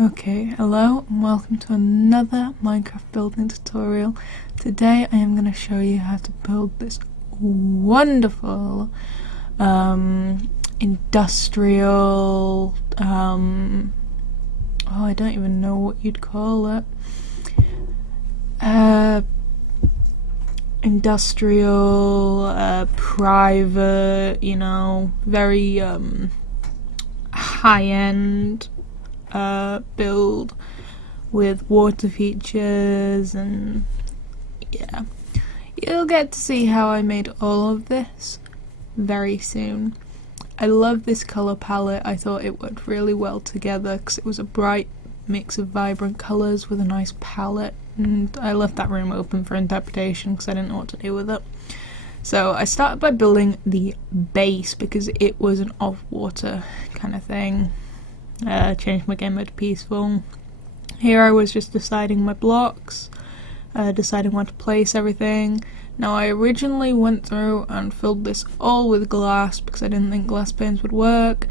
Okay, hello and welcome to another Minecraft building tutorial. Today I am going to show you how to build this wonderful industrial, oh, I don't even know what you'd call it, industrial, private, very high-end build with water features, and yeah, you'll get to see how I made all of this very soon. I love this colour palette. I thought it worked really well together because it was a bright mix of vibrant colours with a nice palette, and I left that room open for interpretation because I didn't know what to do with it. So I started by building the base because it was an off-water kind of thing. Changed my game mode to peaceful. Here I was just deciding my blocks, deciding where to place everything. Now I originally went through and filled this all with glass because I didn't think glass panes would work.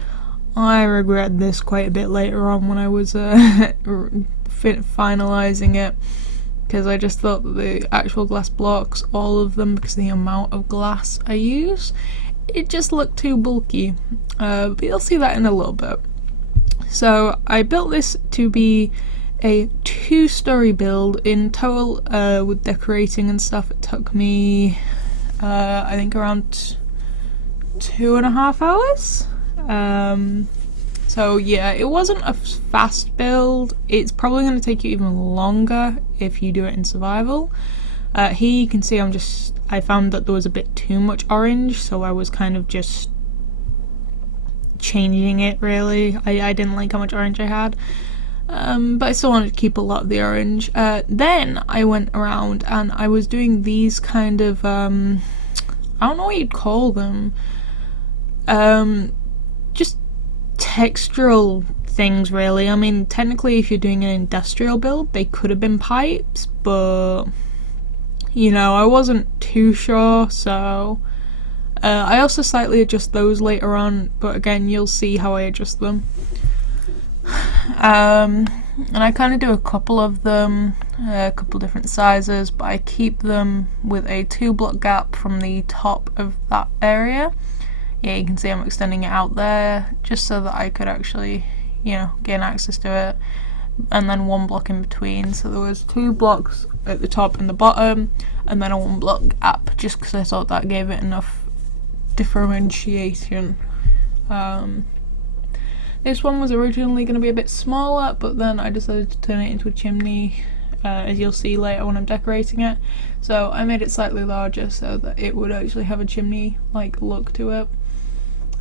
I regret this quite a bit later on when I was finalising it, because I just thought that the actual glass blocks, all of them, because of the amount of glass I use, it just looked too bulky. But you'll see that in a little bit. So I built this to be a 2-story build in total. With decorating and stuff, it took me I think around 2.5 hours. So yeah, it wasn't a fast build. It's probably going to take you even longer if you do it in survival. Here you can see I found that there was a bit too much orange, so I was kind of just changing it, really. I didn't like how much orange I had, but I still wanted to keep a lot of the orange. Then I went around and I was doing these kind of, I don't know what you'd call them, just textural things, really. I mean, technically if you're doing an industrial build, they could have been pipes, but I wasn't too sure, so I also slightly adjust those later on, but again, you'll see how I adjust them. And I kind of do a couple of them, a couple different sizes, but I keep them with a 2-block gap from the top of that area. Yeah, you can see I'm extending it out there, just so that I could actually, gain access to it. And then 1 block in between, so there was 2 blocks at the top and the bottom, and then a 1-block gap, just because I thought that gave it enough differentiation. This one was originally going to be a bit smaller, but then I decided to turn it into a chimney, as you'll see later when I'm decorating it. So I made it slightly larger so that it would actually have a chimney-like look to it.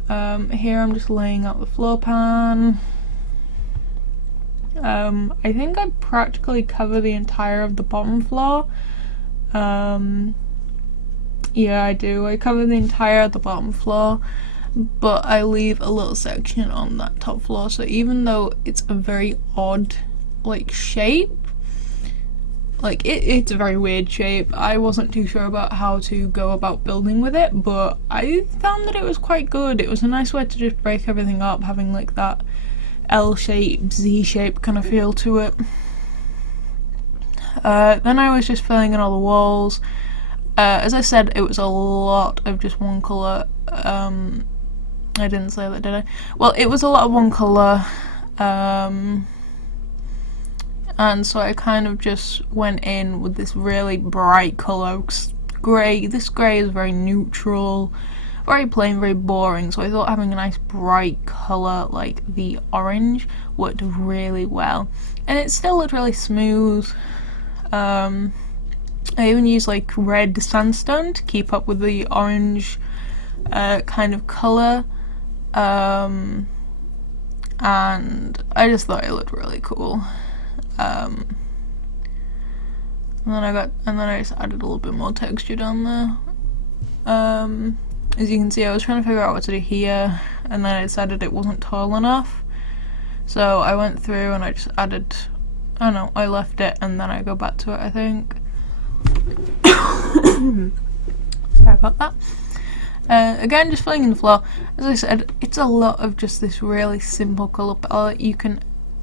Here I'm just laying out the floor pan. I think I practically cover the entire of the bottom floor. Yeah, I do. I cover the entire of the bottom floor, but I leave a little section on that top floor, so even though it's a very odd, shape, it's a very weird shape, I wasn't too sure about how to go about building with it, but I found that it was quite good. It was a nice way to just break everything up, having that L shape, Z shape kind of feel to it. Then I was just filling in all the walls. As I said, it was a lot of just one colour. I didn't say that, did I? Well, it was a lot of one colour, and so I kind of just went in with this really bright colour. Grey. This grey is very neutral, very plain, very boring, so I thought having a nice bright colour like the orange worked really well. And it still looked really smooth. I even used red sandstone to keep up with the orange kind of colour, and I just thought it looked really cool. And then I just added a little bit more texture down there. As you can see, I was trying to figure out what to do here, and then I decided it wasn't tall enough, so I went through and I just added, I left it and then I go back to it, I think. Sorry about that. Again, just filling in the floor. As I said, it's a lot of just this really simple colour palette. You can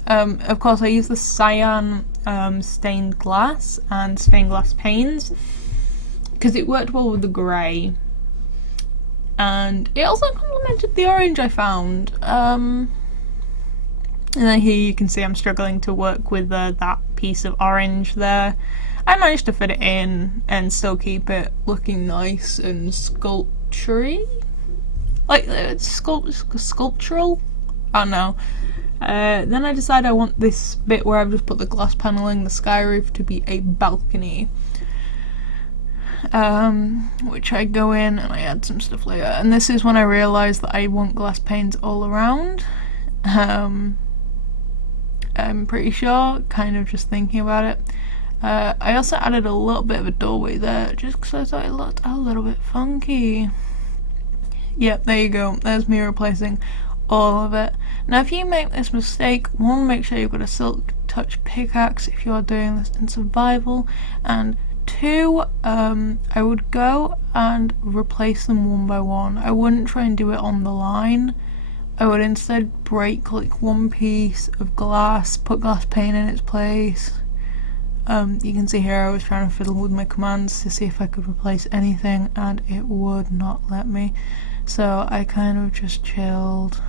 Of course I used the cyan stained glass and stained glass panes because it worked well with the grey, and it also complemented the orange I found. And then here you can see I'm struggling to work with that piece of orange there. I managed to fit it in and still keep it looking nice and sculpture-y, like sculptural. I don't know. Then I decided I want this bit where I've just put the glass paneling, the sky roof, to be a balcony. Which I go in and I add some stuff later. And this is when I realised that I want glass panes all around. I'm pretty sure, kind of just thinking about it. I also added a little bit of a doorway there, just because I thought it looked a little bit funky. Yep, there you go. There's me replacing all of it. Now if you make this mistake, one, make sure you've got a silk touch pickaxe if you are doing this in survival, and two, I would go and replace them one by one. I wouldn't try and do it on the line. I would instead break like one piece of glass, put glass pane in its place. You can see here I was trying to fiddle with my commands to see if I could replace anything, and it would not let me. So I kind of just chilled.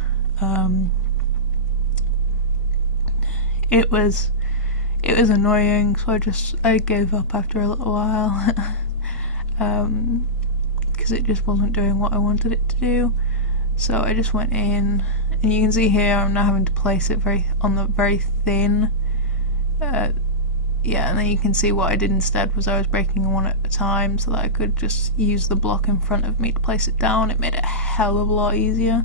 It was annoying, so I gave up after a little while. Because it just wasn't doing what I wanted it to do. So I just went in, and you can see here I'm now having to place it on the very thin. Yeah, and then you can see what I did instead was I was breaking one at a time so that I could just use the block in front of me to place it down. It made it a hell of a lot easier.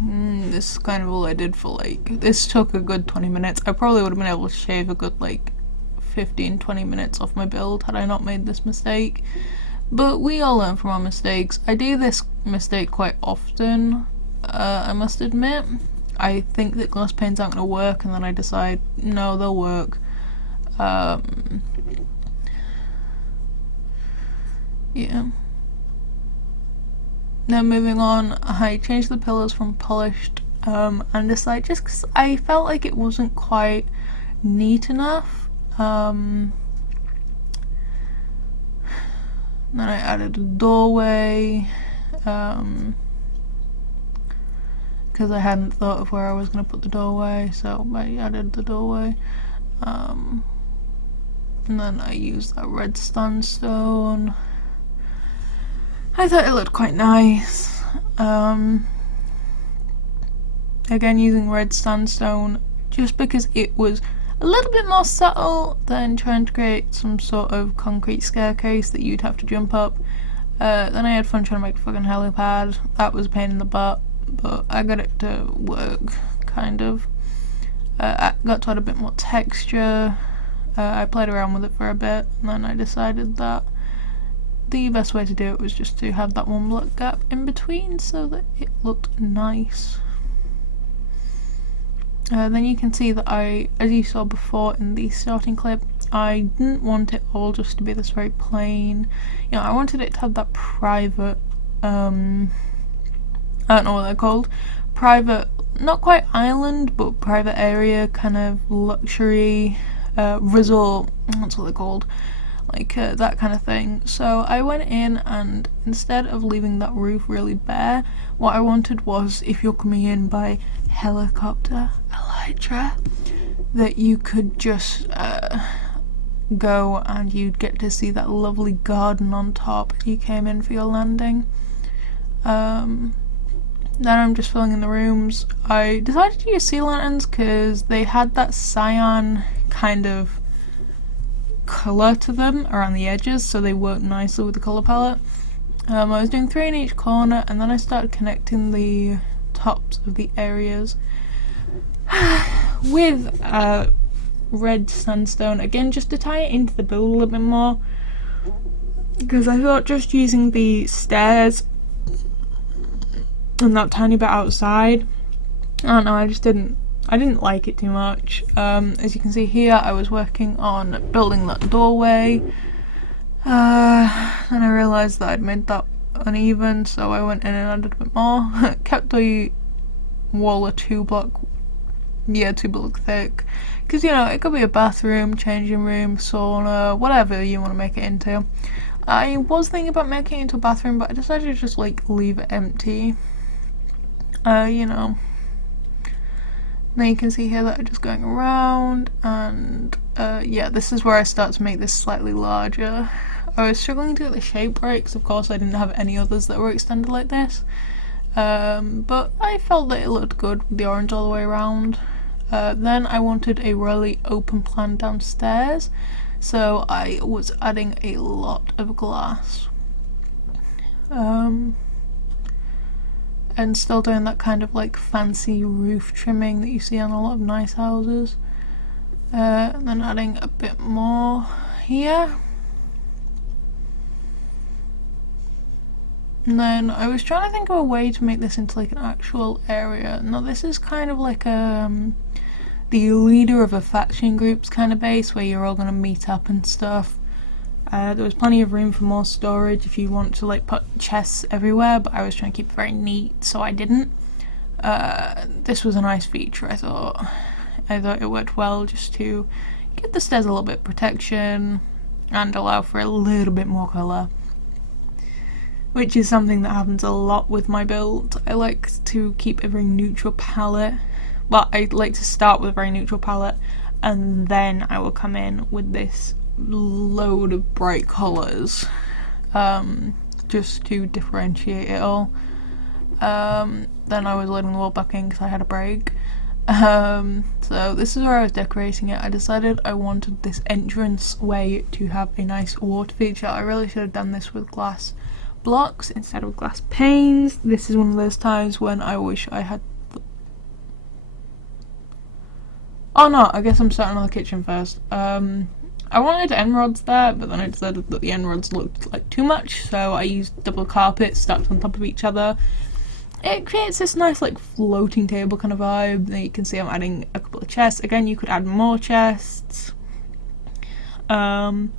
This is kind of all I did for this took a good 20 minutes. I probably would have been able to shave a good 15-20 minutes off my build had I not made this mistake. But we all learn from our mistakes. I do this mistake quite often, I must admit. I think that glass panes aren't going to work, and then I decide, no, they'll work. Yeah. Now moving on, I changed the pillars from polished and decided, just because I felt like it wasn't quite neat enough. Then I added a doorway. Because I hadn't thought of where I was going to put the doorway, so I added the doorway. And then I used that red sandstone. I thought it looked quite nice. Again, using red sandstone just because it was a little bit more subtle than trying to create some sort of concrete staircase that you'd have to jump up. Then I had fun trying to make a fucking helipad. That was a pain in the butt, but I got it to work, kind of. I got to add a bit more texture. I played around with it for a bit, and then I decided that the best way to do it was just to have that one block gap in between so that it looked nice. Then you can see that as you saw before in the starting clip, I didn't want it all just to be this very plain. You know, I wanted it to have that private, I don't know what they're called, private, not quite island, but private area, kind of luxury, resort, that's what they're called, that kind of thing. So I went in, and instead of leaving that roof really bare, what I wanted was, if you're coming in by helicopter, elytra, that you could just go and you'd get to see that lovely garden on top as you came in for your landing. Then I'm just filling in the rooms. I decided to use sea lanterns because they had that cyan kind of colour to them around the edges, so they worked nicely with the colour palette. I was doing 3 in each corner, and then I started connecting the tops of the areas with red sandstone, again just to tie it into the build a little bit more, because I thought just using the stairs and that tiny bit outside, I don't know, I didn't like it too much. As you can see here, I was working on building that doorway, and I realised that I'd made that uneven, so I went in and added a bit more. Kept the wall or 2 block thick, because you know it could be a bathroom, changing room, sauna, whatever you want to make it into. I was thinking about making it into a bathroom, but I decided to just like leave it empty. You know, now you can see here that I'm just going around, and yeah, this is where I start to make this slightly larger. I was struggling to get the shape right because of course I didn't have any others that were extended like this, but I felt that it looked good with the orange all the way around. Then I wanted a really open plan downstairs, so I was adding a lot of glass. And still doing that kind of like fancy roof trimming that you see on a lot of nice houses. And then adding a bit more here. And then I was trying to think of a way to make this into like an actual area. Now this is kind of like the leader of a faction group's kind of base where you're all going to meet up and stuff. There was plenty of room for more storage if you want to like put chests everywhere, but I was trying to keep it very neat, so I didn't. This was a nice feature, I thought. It worked well just to give the stairs a little bit of protection and allow for a little bit more colour, which is something that happens a lot with my build. I like to keep a very neutral palette. Well, I like to start with a very neutral palette, and then I will come in with this load of bright colours, just to differentiate it all. Then I was loading the wall back in because I had a break. So this is where I was decorating it. I decided I wanted this entrance way to have a nice water feature. I really should have done this with glass blocks instead of glass panes. This is one of those times when I wish I had oh no, I guess I'm starting on the kitchen first. I wanted end rods there, but then I decided that the end rods looked like too much, so I used double carpets stacked on top of each other. It creates this nice like floating table kind of vibe. Then you can see I'm adding a couple of chests. Again, you could add more chests. Then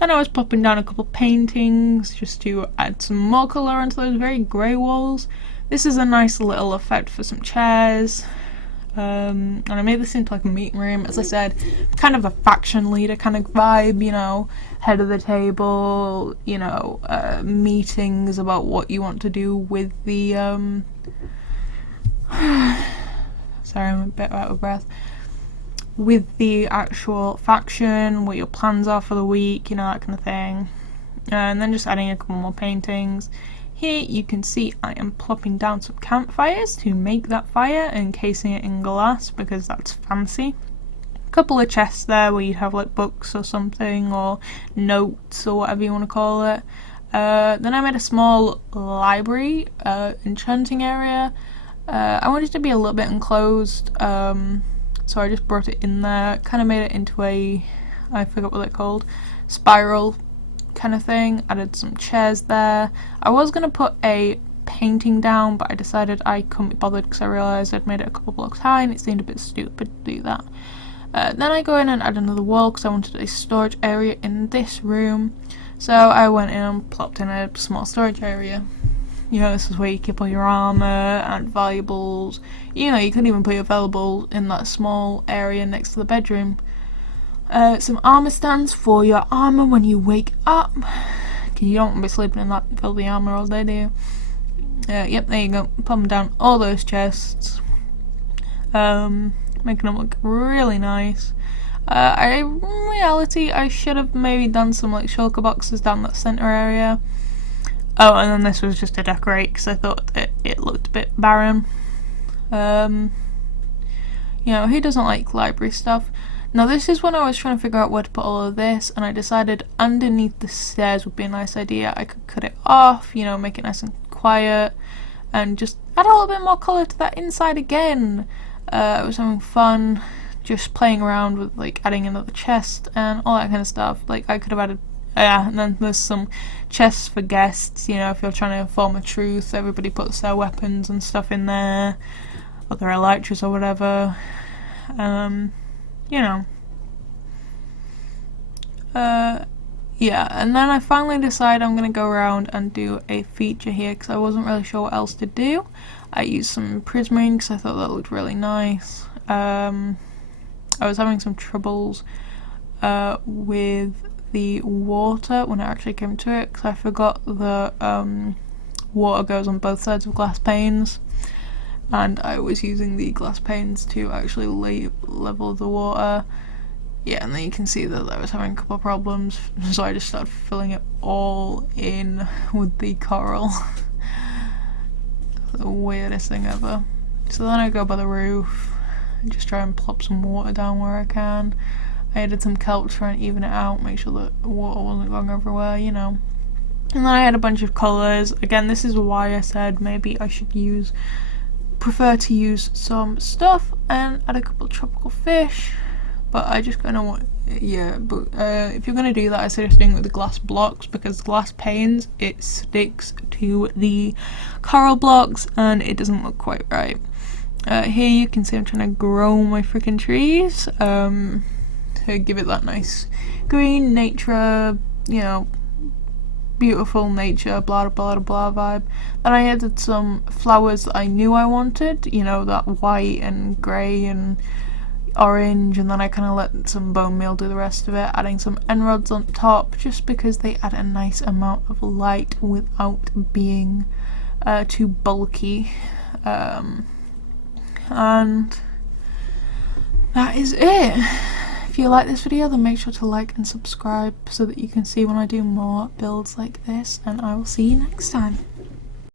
I was popping down a couple of paintings just to add some more colour onto those very grey walls. This is a nice little effect for some chairs. And I made this into like a meeting room, as I said, kind of a faction leader kind of vibe, you know, head of the table, you know, meetings about what you want to do with the, sorry, I'm a bit out of breath, with the actual faction, what your plans are for the week, you know, that kind of thing. And then just adding a couple more paintings. Here you can see I am plopping down some campfires to make that fire, encasing it in glass because that's fancy. A couple of chests there where you'd have like books or something, or notes or whatever you want to call it. Then I made a small library, enchanting area. I wanted it to be a little bit enclosed, so I just brought it in there, kind of made it into a, I forgot what they're called, spiral kind of thing. Added some chairs there. I was going to put a painting down, but I decided I couldn't be bothered because I realised I'd made it a couple blocks high and it seemed a bit stupid to do that. Then I go in and add another wall because I wanted a storage area in this room. So I went in and plopped in a small storage area. You know, this is where you keep all your armour and valuables. You know, you couldn't even put your valuables in that small area next to the bedroom. Some armour stands for your armour when you wake up, because you don't want to be sleeping in that filthy armour all day, do you? Yep, there you go. Put them down all those chests, making them look really nice. In reality, I should have maybe done some like shulker boxes down that centre area. Oh, and then this was just to decorate because I thought it looked a bit barren. You know, who doesn't like library stuff? Now this is when I was trying to figure out where to put all of this, and I decided underneath the stairs would be a nice idea. I could cut it off, you know, make it nice and quiet, and just add a little bit more colour to that inside again. I was having fun just playing around with like adding another chest and all that kind of stuff. Like I could have added, and then there's some chests for guests, you know, if you're trying to form a truce, everybody puts their weapons and stuff in there, or their elytras or whatever. You know. Yeah, and then I finally decided I'm going to go around and do a feature here because I wasn't really sure what else to do. I used some prismarine because I thought that looked really nice. I was having some troubles with the water when I actually came to it, because I forgot the water goes on both sides of glass panes, and I was using the glass panes to actually level the water. Yeah, and then you can see that I was having a couple of problems, so I just started filling it all in with the coral. The weirdest thing ever. So then I go by the roof and just try and plop some water down where I can. I added some kelp to try and even it out, make sure that the water wasn't going everywhere, you know. And then I had a bunch of colours. Again, this is why I said maybe I should prefer to use some stuff and add a couple of tropical fish. But I just kind of want, yeah, but if you're going to do that, I suggest doing it with the glass blocks, because glass panes, it sticks to the coral blocks and it doesn't look quite right. Here you can see I'm trying to grow my freaking trees, to give it that nice green nature, you know, beautiful nature, blah blah blah vibe. Then I added some flowers that I knew I wanted, you know, that white and grey and orange, and then I kind of let some bone meal do the rest of it, adding some emeralds on top just because they add a nice amount of light without being too bulky. And that is it. If you like this video, then make sure to like and subscribe so that you can see when I do more builds like this, and I will see you next time.